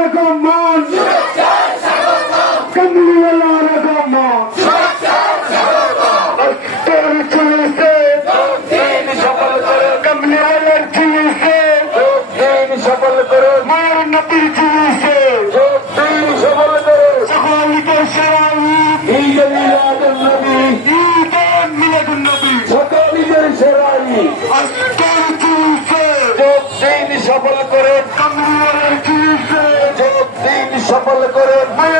রকম মন। কামলিওয়ালা রকম মন তোর চুলিতে কামলিওয়ালার চুলিতে সফল করো মায়ের নদীর চুলিতে সফল করো সকলকে সেরাই ঈদ মিলাদুল নবী ঈদ মিলাদুল নবী সকলকে সেরাই আজকের চুলিতে সফল করে সফল করে মায়ের